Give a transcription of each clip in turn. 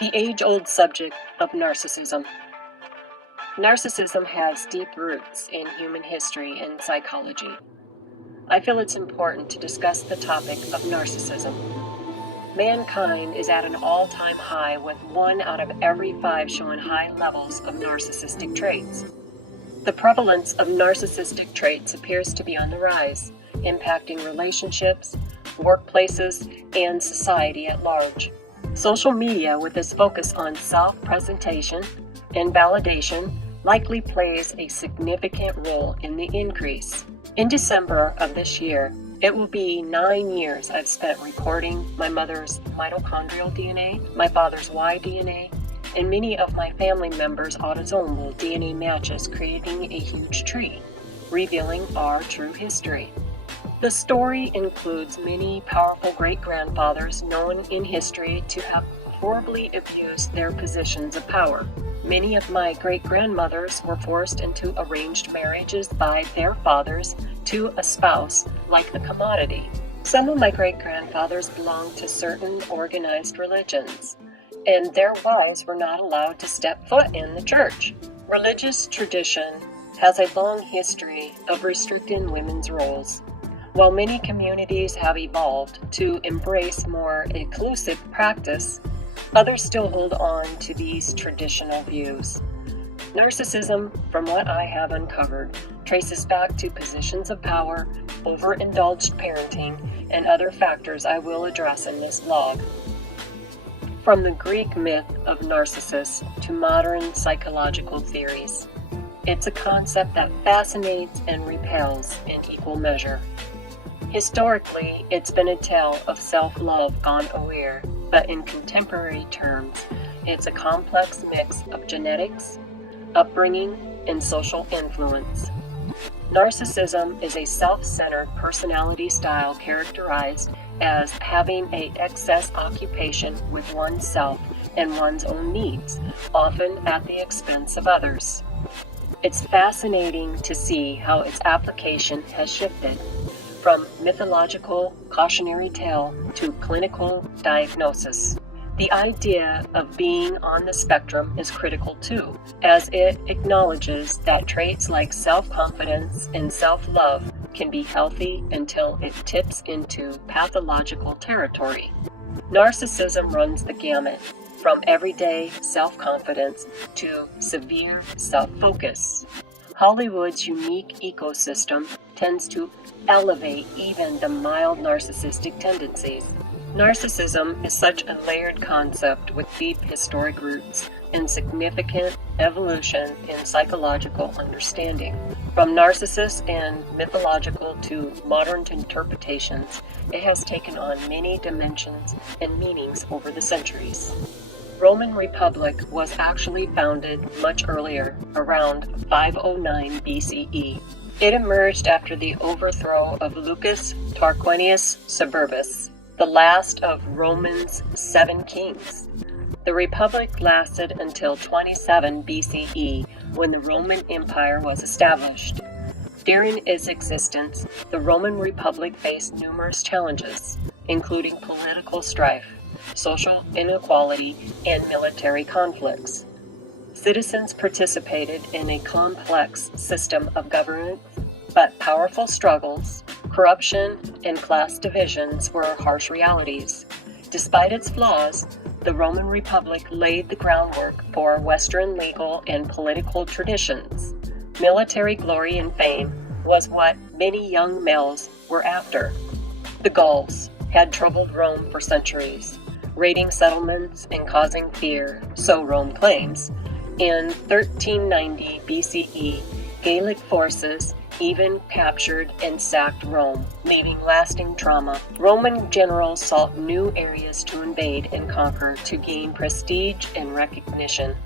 The age-old subject of narcissism. Narcissism has deep roots in human history and psychology. I feel it's important to discuss the topic of narcissism. Mankind is at an all-time high, with 1 out of every 5 showing high levels of narcissistic traits. The prevalence of narcissistic traits appears to be on the rise, impacting relationships, workplaces, and society at large. Social media, with its focus on self-presentation and validation, likely plays a significant role in the increase. In December of this year, it will be 9 years I've spent recording my mother's mitochondrial DNA, my father's Y DNA, and many of my family members' autosomal DNA matches, creating a huge tree, revealing our true history. The story includes many powerful great-grandfathers known in history to have horribly abused their positions of power. Many of my great-grandmothers were forced into arranged marriages by their fathers to a spouse like a commodity. Some of my great-grandfathers belonged to certain organized religions, and their wives were not allowed to step foot in the church. Religious tradition has a long history of restricting women's roles. While many communities have evolved to embrace more inclusive practice, others still hold on to these traditional views. Narcissism, from what I have uncovered, traces back to positions of power, overindulged parenting, and other factors I will address in this vlog. From the Greek myth of Narcissus to modern psychological theories, it's a concept that fascinates and repels in equal measure. Historically, it's been a tale of self-love gone awry, but in contemporary terms, it's a complex mix of genetics, upbringing, and social influence. Narcissism is a self-centered personality style characterized as having an excess occupation with oneself and one's own needs, often at the expense of others. It's fascinating to see how its application has shifted from mythological cautionary tale to clinical diagnosis. The idea of being on the spectrum is critical too, as it acknowledges that traits like self-confidence and self-love can be healthy until it tips into pathological territory. Narcissism runs the gamut, from everyday self-confidence to severe self-focus. Hollywood's unique ecosystem tends to elevate even the mild narcissistic tendencies. Narcissism is such a layered concept with deep historic roots and significant evolution in psychological understanding. From Narcissus and mythological to modern interpretations, it has taken on many dimensions and meanings over the centuries. Roman Republic was actually founded much earlier, around 509 BCE. It emerged after the overthrow of Lucius Tarquinius Superbus, the last of Rome's 7 kings. The Republic lasted until 27 BCE, when the Roman Empire was established. During its existence, the Roman Republic faced numerous challenges, including political strife, social inequality, and military conflicts. Citizens participated in a complex system of governance, but powerful struggles, corruption, and class divisions were harsh realities. Despite its flaws, the Roman Republic laid the groundwork for Western legal and political traditions. Military glory and fame was what many young males were after. The Gauls had troubled Rome for centuries, raiding settlements and causing fear, so Rome claims. In 1390 BCE, Gallic forces even captured and sacked Rome, leaving lasting trauma. Roman generals sought new areas to invade and conquer to gain prestige and recognition.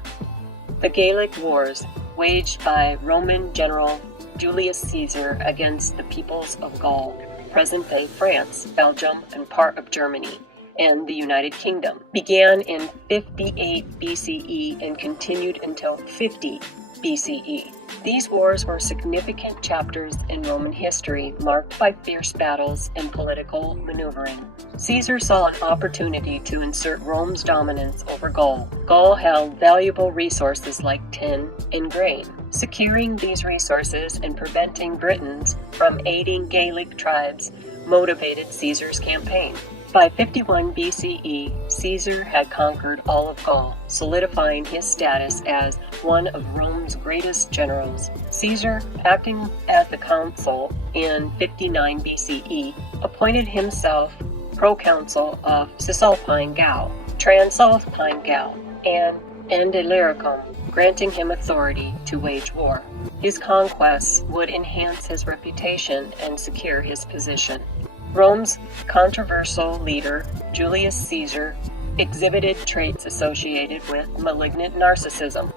The Gallic Wars, waged by Roman general Julius Caesar against the peoples of Gaul, present-day France, Belgium, and part of Germany, and the United Kingdom, began in 58 BCE and continued until 50 BCE. These wars were significant chapters in Roman history, marked by fierce battles and political maneuvering. Caesar saw an opportunity to insert Rome's dominance over Gaul. Gaul held valuable resources like tin and grain. Securing these resources and preventing Britons from aiding Gaelic tribes motivated Caesar's campaign. By 51 BCE, Caesar had conquered all of Gaul, solidifying his status as one of Rome's greatest generals. Caesar, acting as the consul in 59 BCE, appointed himself proconsul of Cisalpine Gaul, Transalpine Gaul, and Illyricum, granting him authority to wage war. His conquests would enhance his reputation and secure his position. Rome's controversial leader, Julius Caesar, exhibited traits associated with malignant narcissism.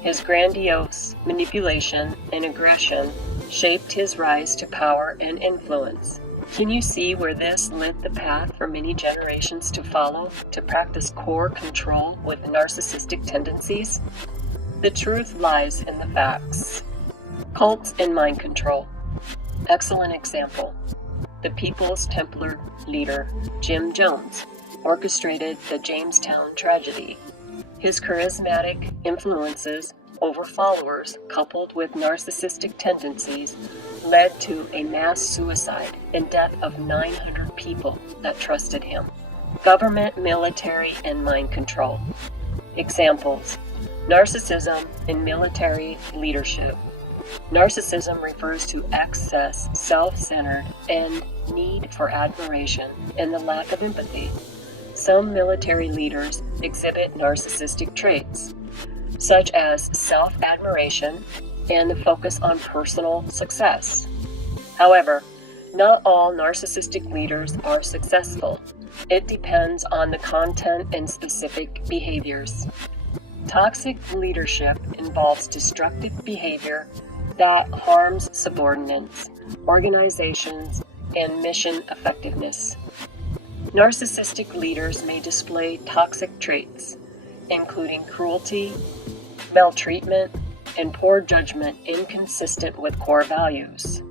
His grandiose manipulation and aggression shaped his rise to power and influence. Can you see where this lit the path for many generations to follow, to practice core control with narcissistic tendencies? The truth lies in the facts. Cults and mind control. Excellent example. The People's Templar leader, Jim Jones, orchestrated the Jamestown tragedy. His charismatic influences over followers, coupled with narcissistic tendencies, led to a mass suicide and death of 900 people that trusted him. Government, military, and mind control. Examples: narcissism in military leadership. Narcissism refers to excess, self-centered, and need for admiration and the lack of empathy. Some military leaders exhibit narcissistic traits, such as self-admiration and the focus on personal success. However, not all narcissistic leaders are successful. It depends on the content and specific behaviors. Toxic leadership involves destructive behavior that harms subordinates, organizations, and mission effectiveness. Narcissistic leaders may display toxic traits, including cruelty, maltreatment, and poor judgment inconsistent with core values.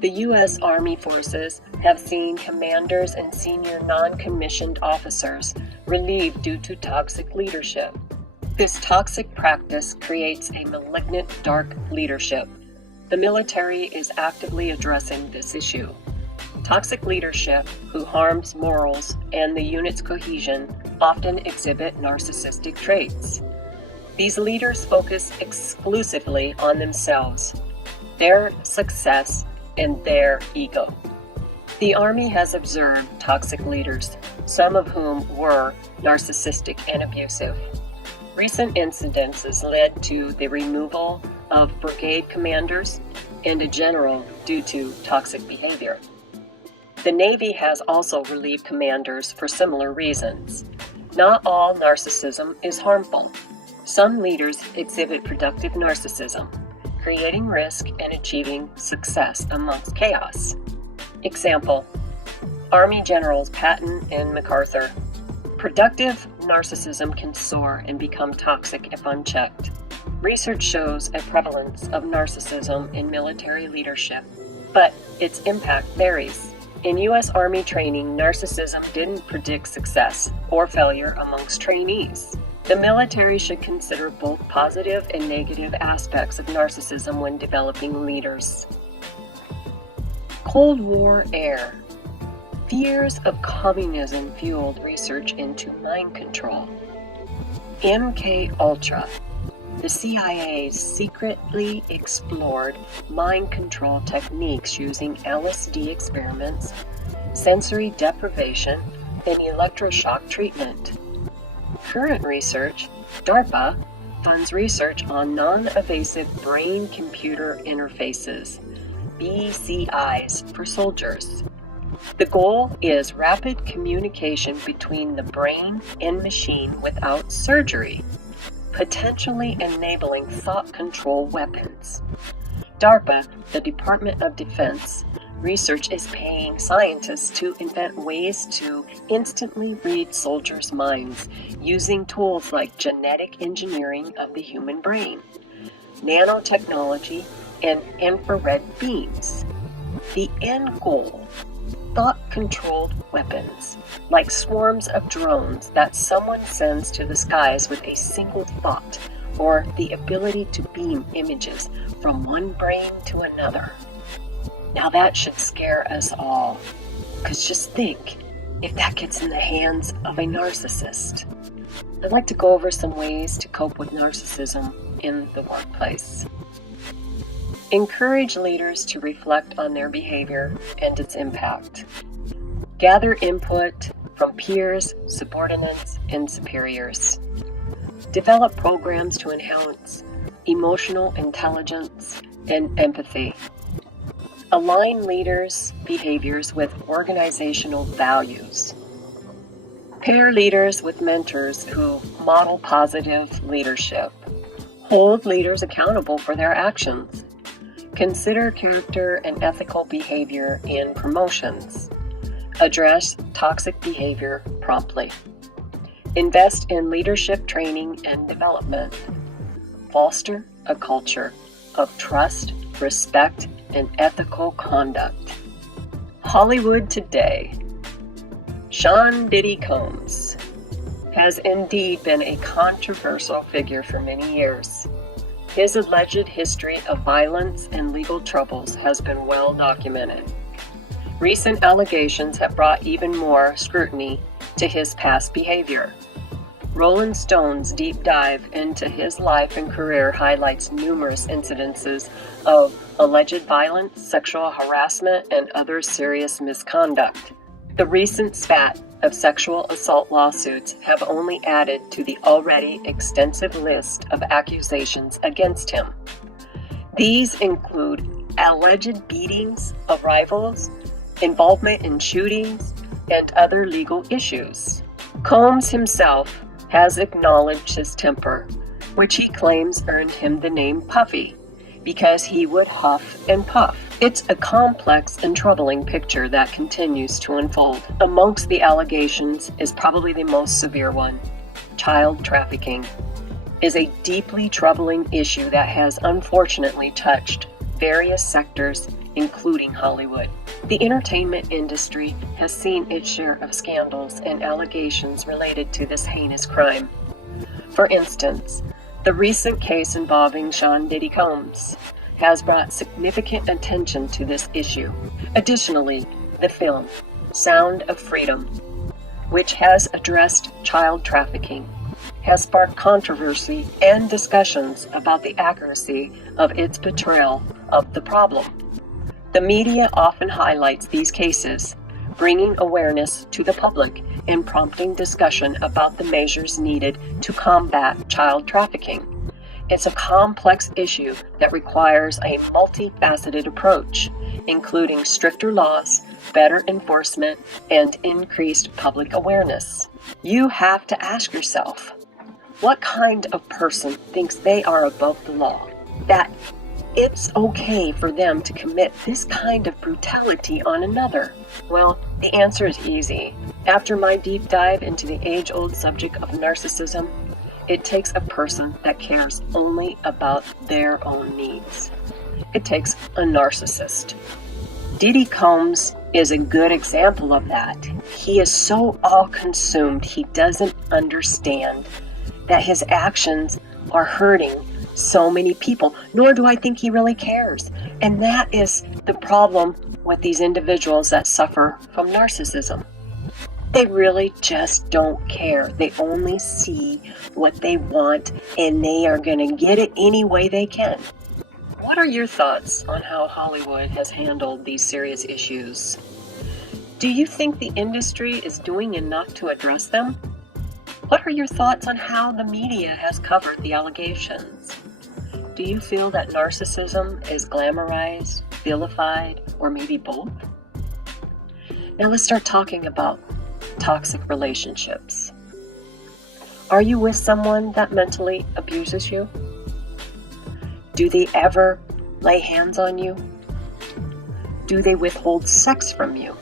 The U.S. Army forces have seen commanders and senior non-commissioned officers relieved due to toxic leadership. This toxic practice creates a malignant dark leadership. The military is actively addressing this issue. Toxic leadership, who harms morals and the unit's cohesion, often exhibit narcissistic traits. These leaders focus exclusively on themselves, their success, and their ego. The Army has observed toxic leaders, some of whom were narcissistic and abusive. Recent incidents led to the removal of brigade commanders and a general due to toxic behavior. The Navy has also relieved commanders for similar reasons. Not all narcissism is harmful. Some leaders exhibit productive narcissism, creating risk and achieving success amongst chaos. Example: Army Generals Patton and MacArthur. Productive narcissism can soar and become toxic if unchecked. Research shows a prevalence of narcissism in military leadership, but its impact varies. In U.S. Army training, narcissism didn't predict success or failure amongst trainees. The military should consider both positive and negative aspects of narcissism when developing leaders. Cold War era. Fears of communism fueled research into mind control. MK Ultra. The CIA secretly explored mind control techniques using LSD experiments, sensory deprivation, and electroshock treatment. Current research, DARPA, funds research on non-invasive brain-computer interfaces, BCIs, for soldiers. The goal is rapid communication between the brain and machine without surgery, potentially enabling thought control weapons. DARPA, the Department of Defense, research is paying scientists to invent ways to instantly read soldiers' minds using tools like genetic engineering of the human brain. nanotechnology, and infrared beams. The end goal: thought-controlled weapons, like swarms of drones that someone sends to the skies with a single thought, or the ability to beam images from one brain to another. Now that should scare us all, because just think if that gets in the hands of a narcissist. I'd like to go over some ways to cope with narcissism in the workplace. Encourage leaders to reflect on their behavior and its impact. Gather input from peers, subordinates, and superiors. Develop programs to enhance emotional intelligence and empathy. Align leaders' behaviors with organizational values. Pair leaders with mentors who model positive leadership. Hold leaders accountable for their actions. Consider character and ethical behavior in promotions. Address toxic behavior promptly. Invest in leadership training and development. Foster a culture of trust, respect, and ethical conduct. Hollywood today. Sean Diddy Combs has indeed been a controversial figure for many years. His alleged history of violence and legal troubles has been well documented. Recent allegations have brought even more scrutiny to his past behavior. Rolling Stone's deep dive into his life and career highlights numerous incidences of alleged violence, sexual harassment, and other serious misconduct. The recent spat of sexual assault lawsuits have only added to the already extensive list of accusations against him. These include alleged beatings of rivals, involvement in shootings, and other legal issues. Combs himself has acknowledged his temper, which he claims earned him the name Puffy, because he would huff and puff. It's a complex and troubling picture that continues to unfold. Amongst the allegations is probably the most severe one. Child trafficking is a deeply troubling issue that has unfortunately touched various sectors, including Hollywood. The entertainment industry has seen its share of scandals and allegations related to this heinous crime. For instance, the recent case involving Sean Diddy Combs has brought significant attention to this issue. Additionally, the film Sound of Freedom, which has addressed child trafficking, has sparked controversy and discussions about the accuracy of its portrayal of the problem. The media often highlights these cases, bringing awareness to the public and prompting discussion about the measures needed to combat child trafficking. It's a complex issue that requires a multifaceted approach, including stricter laws, better enforcement, and increased public awareness. You have to ask yourself, what kind of person thinks they are above the law, that it's okay for them to commit this kind of brutality on another? Well, the answer is easy. After my deep dive into the age-old subject of narcissism, it takes a person that cares only about their own needs. It takes a narcissist. Diddy Combs is a good example of that. He is so all-consumed, he doesn't understand that his actions are hurting so many people, nor do I think he really cares. And that is the problem with these individuals that suffer from narcissism. They really just don't care. They only see what they want, and they are going to get it any way they can. What are your thoughts on how Hollywood has handled these serious issues? Do you think the industry is doing enough to address them? What are your thoughts on how the media has covered the allegations? Do you feel that narcissism is glamorized, vilified, or maybe both? Now let's start talking about toxic relationships. Are you with someone that mentally abuses you? Do they ever lay hands on you? Do they withhold sex from you?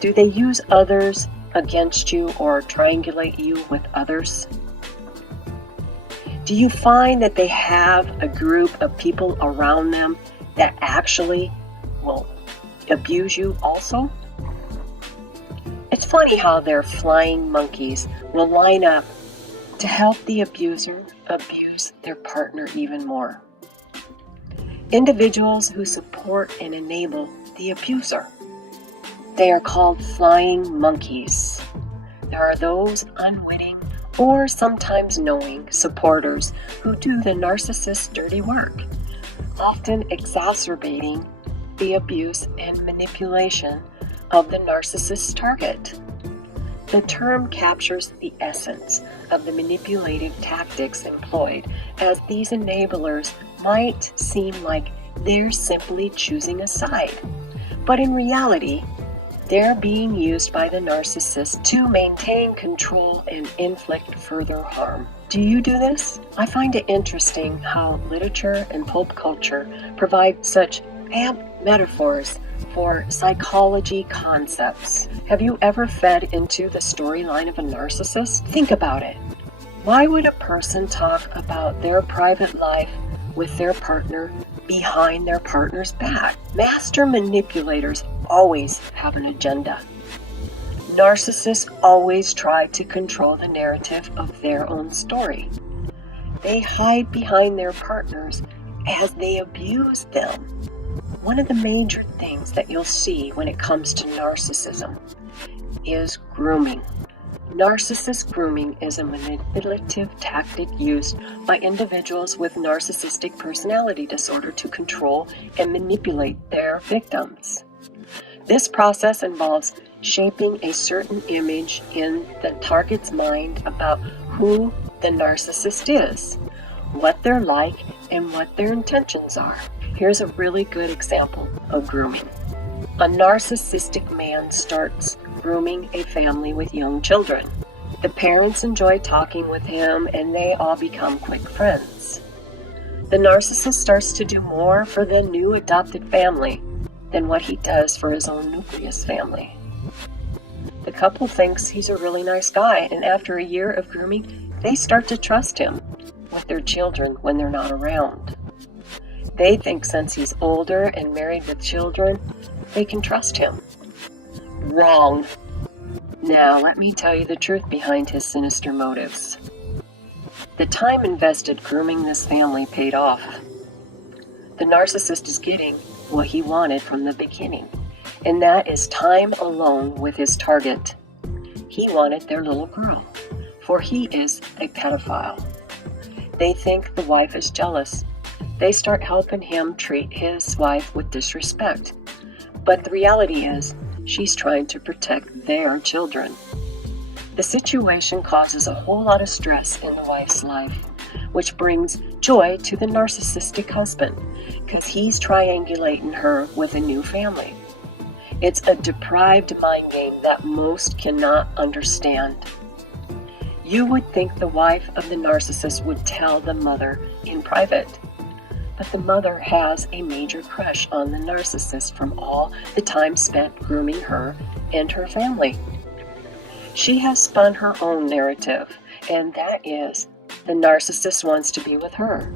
Do they use others against you or triangulate you with others? Do you find that they have a group of people around them that actually will abuse you also? It's funny how their flying monkeys will line up to help the abuser abuse their partner even more. Individuals who support and enable the abuser. They are called flying monkeys. There are those unwitting or sometimes knowing supporters who do the narcissist's dirty work, often exacerbating the abuse and manipulation of the narcissist's target. The term captures the essence of the manipulative tactics employed, as these enablers might seem like they're simply choosing a side, but in reality, they're being used by the narcissist to maintain control and inflict further harm. Do you do this? I find it interesting how literature and pulp culture provide such apt metaphors for psychology concepts. Have you ever fed into the storyline of a narcissist? Think about it. Why would a person talk about their private life with their partner behind their partner's back? Master manipulators always have an agenda. Narcissists always try to control the narrative of their own story. They hide behind their partners as they abuse them. One of the major things that you'll see when it comes to narcissism is grooming. Narcissist grooming is a manipulative tactic used by individuals with narcissistic personality disorder to control and manipulate their victims. This process involves shaping a certain image in the target's mind about who the narcissist is, what they're like, and what their intentions are. Here's a really good example of grooming. A narcissistic man starts grooming a family with young children. The parents enjoy talking with him and they all become quick friends. The narcissist starts to do more for the new adopted family than what he does for his own nucleus family. The couple thinks he's a really nice guy, and after a year of grooming, they start to trust him with their children when they're not around. They think since he's older and married with children, they can trust him. Wrong. Now, let me tell you the truth behind his sinister motives. The time invested grooming this family paid off. The narcissist is getting what he wanted from the beginning, and that is time alone with his target. He wanted their little girl, for he is a pedophile. They think the wife is jealous. They start helping him treat his wife with disrespect. But the reality is, she's trying to protect their children. The situation causes a whole lot of stress in the wife's life, which brings joy to the narcissistic husband, because he's triangulating her with a new family. It's a deprived mind game that most cannot understand. You would think the wife of the narcissist would tell the mother in private, but the mother has a major crush on the narcissist from all the time spent grooming her and her family. She has spun her own narrative, and that is, the narcissist wants to be with her.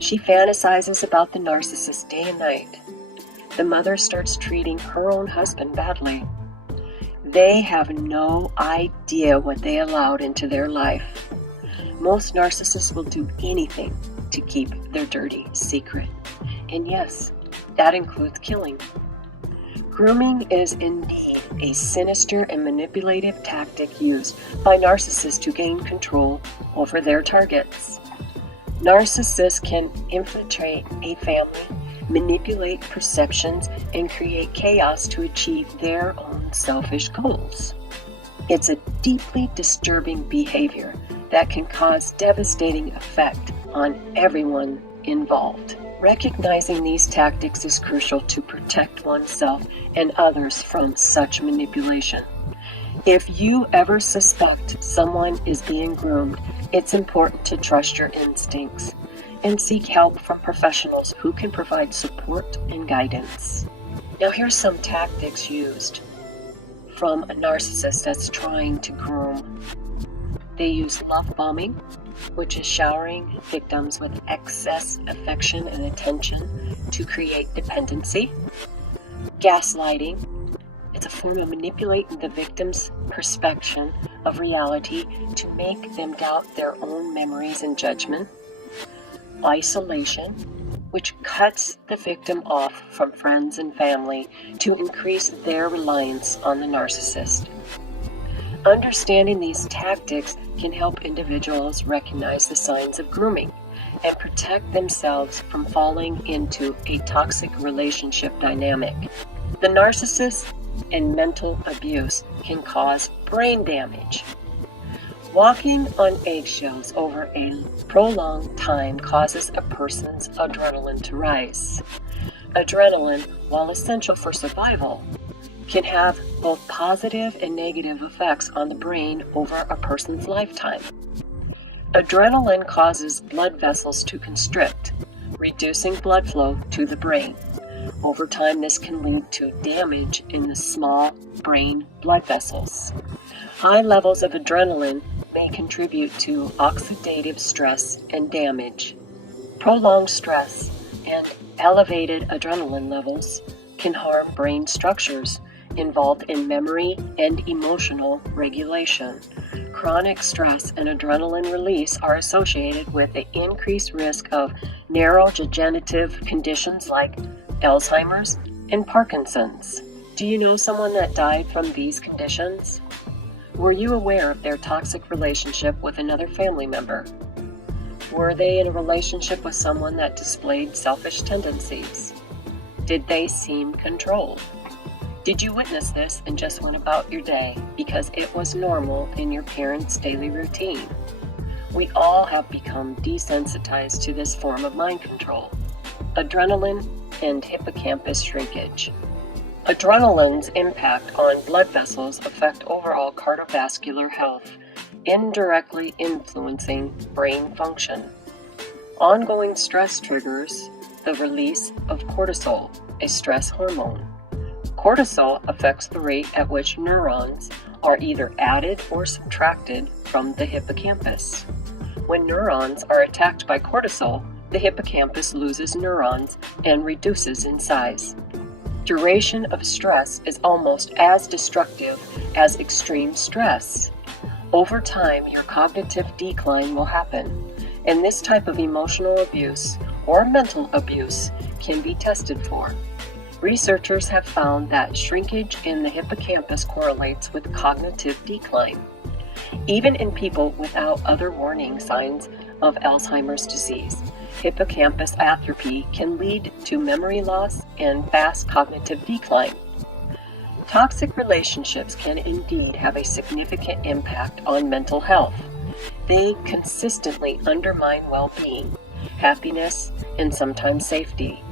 She fantasizes about the narcissist day and night. The mother starts treating her own husband badly. They have no idea what they allowed into their life. Most narcissists will do anything to keep their dirty secret. And yes, that includes killing. Grooming is indeed a sinister and manipulative tactic used by narcissists to gain control over their targets. Narcissists can infiltrate a family, manipulate perceptions, and create chaos to achieve their own selfish goals. It's a deeply disturbing behavior that can cause devastating effect on everyone involved. Recognizing these tactics is crucial to protect oneself and others from such manipulation. If you ever suspect someone is being groomed, it's important to trust your instincts and seek help from professionals who can provide support and guidance. Now here's some tactics used from a narcissist that's trying to groom. They use love bombing, which is showering victims with excess affection and attention to create dependency. Gaslighting. It's a form of manipulating the victim's perception of reality to make them doubt their own memories and judgment. Isolation, which cuts the victim off from friends and family to increase their reliance on the narcissist. Understanding these tactics can help individuals recognize the signs of grooming and protect themselves from falling into a toxic relationship dynamic. The narcissist and mental abuse can cause brain damage. Walking on eggshells over a prolonged time causes a person's adrenaline to rise. Adrenaline, while essential for survival, can have both positive and negative effects on the brain over a person's lifetime. Adrenaline causes blood vessels to constrict, reducing blood flow to the brain. Over time, this can lead to damage in the small brain blood vessels. High levels of adrenaline may contribute to oxidative stress and damage. Prolonged stress and elevated adrenaline levels can harm brain structures involved in memory and emotional regulation. Chronic stress and adrenaline release are associated with the increased risk of neurodegenerative conditions like Alzheimer's and Parkinson's. Do you know someone that died from these conditions? Were you aware of their toxic relationship with another family member? Were they in a relationship with someone that displayed selfish tendencies? Did they seem controlled? Did you witness this and just went about your day because it was normal in your parents' daily routine? We all have become desensitized to this form of mind control. Adrenaline and hippocampus shrinkage. Adrenaline's impact on blood vessels affect overall cardiovascular health, indirectly influencing brain function. Ongoing stress triggers the release of cortisol, a stress hormone. Cortisol affects the rate at which neurons are either added or subtracted from the hippocampus. When neurons are attacked by cortisol, the hippocampus loses neurons and reduces in size. Duration of stress is almost as destructive as extreme stress. Over time, your cognitive decline will happen, and this type of emotional abuse or mental abuse can be tested for. Researchers have found that shrinkage in the hippocampus correlates with cognitive decline, even in people without other warning signs of Alzheimer's disease. Hippocampus atrophy can lead to memory loss and fast cognitive decline. Toxic relationships can indeed have a significant impact on mental health. They consistently undermine well-being, happiness, and sometimes safety.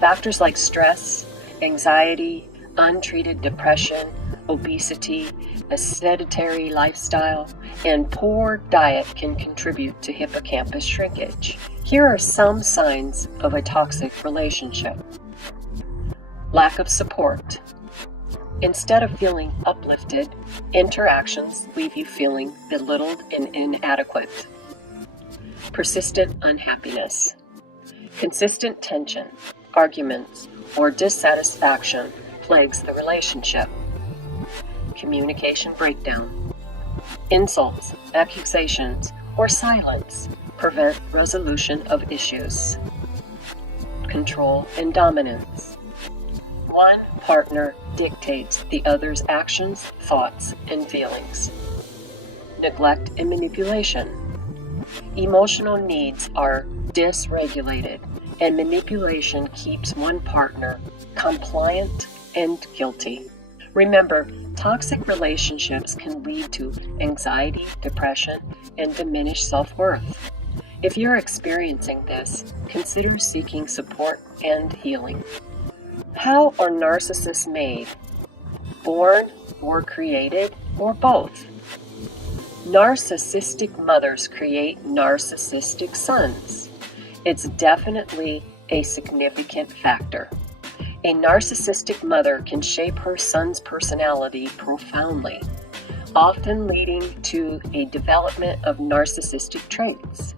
Factors like stress, anxiety, untreated depression, obesity, a sedentary lifestyle, and poor diet can contribute to hippocampus shrinkage. Here are some signs of a toxic relationship. Lack of support. Instead of feeling uplifted, interactions leave you feeling belittled and inadequate. Persistent unhappiness. Consistent tension, arguments, or dissatisfaction plagues the relationship. Communication breakdown. Insults, accusations, or silence prevent resolution of issues. Control and dominance. One partner dictates the other's actions, thoughts, and feelings. Neglect and manipulation. Emotional needs are dysregulated, and manipulation keeps one partner compliant and guilty. Remember, toxic relationships can lead to anxiety, depression, and diminished self-worth. If you're experiencing this, consider seeking support and healing. How are narcissists made? Born or created, or both? Narcissistic mothers create narcissistic sons. It's definitely a significant factor. A narcissistic mother can shape her son's personality profoundly. often leading to a development of narcissistic traits.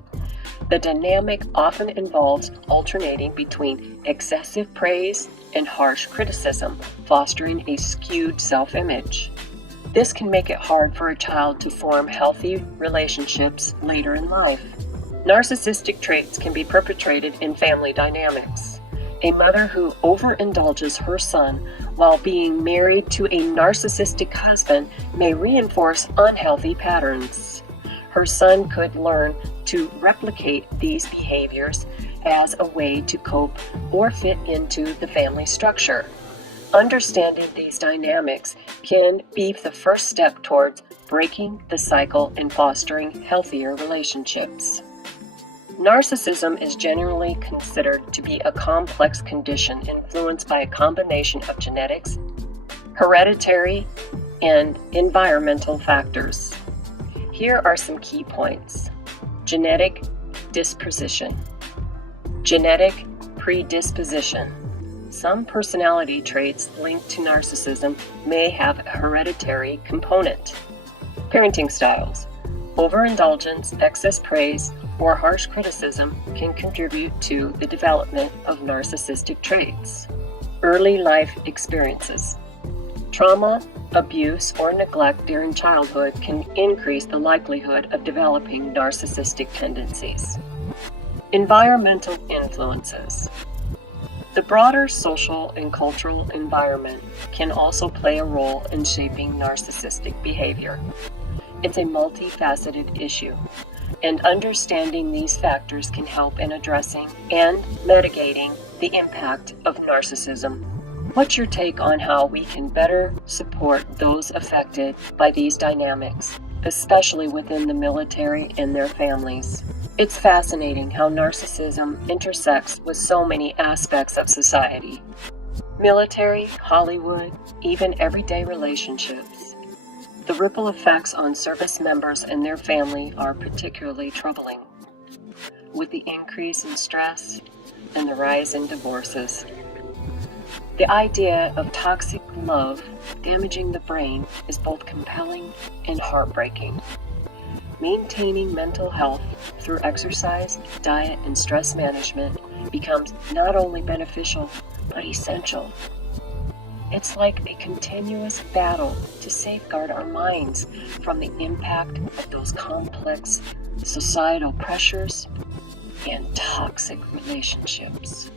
The dynamic often involves alternating between excessive praise and harsh criticism, fostering a skewed self-image. This can make it hard for a child to form healthy relationships later in life. Narcissistic traits can be perpetrated in family dynamics. A mother who overindulges her son while being married to a narcissistic husband may reinforce unhealthy patterns. Her son could learn to replicate these behaviors as a way to cope or fit into the family structure. Understanding these dynamics can be the first step towards breaking the cycle and fostering healthier relationships. Narcissism is generally considered to be a complex condition influenced by a combination of genetics, hereditary, and environmental factors. Here are some key points. Genetic disposition. Genetic predisposition. Some personality traits linked to narcissism may have a hereditary component. Parenting styles. Overindulgence, excess praise, or harsh criticism can contribute to the development of narcissistic traits. Early life experiences. Trauma, abuse, or neglect during childhood can increase the likelihood of developing narcissistic tendencies. Environmental influences. The broader social and cultural environment can also play a role in shaping narcissistic behavior. It's a multifaceted issue, and understanding these factors can help in addressing and mitigating the impact of narcissism. What's your take on how we can better support those affected by these dynamics, especially within the military and their families? It's fascinating how narcissism intersects with so many aspects of society. Military, Hollywood, even everyday relationships. The ripple effects on service members and their family are particularly troubling, with the increase in stress and the rise in divorces. The idea of toxic love damaging the brain is both compelling and heartbreaking. Maintaining mental health through exercise, diet, and stress management becomes not only beneficial, but essential. It's like a continuous battle to safeguard our minds from the impact of those complex societal pressures and toxic relationships.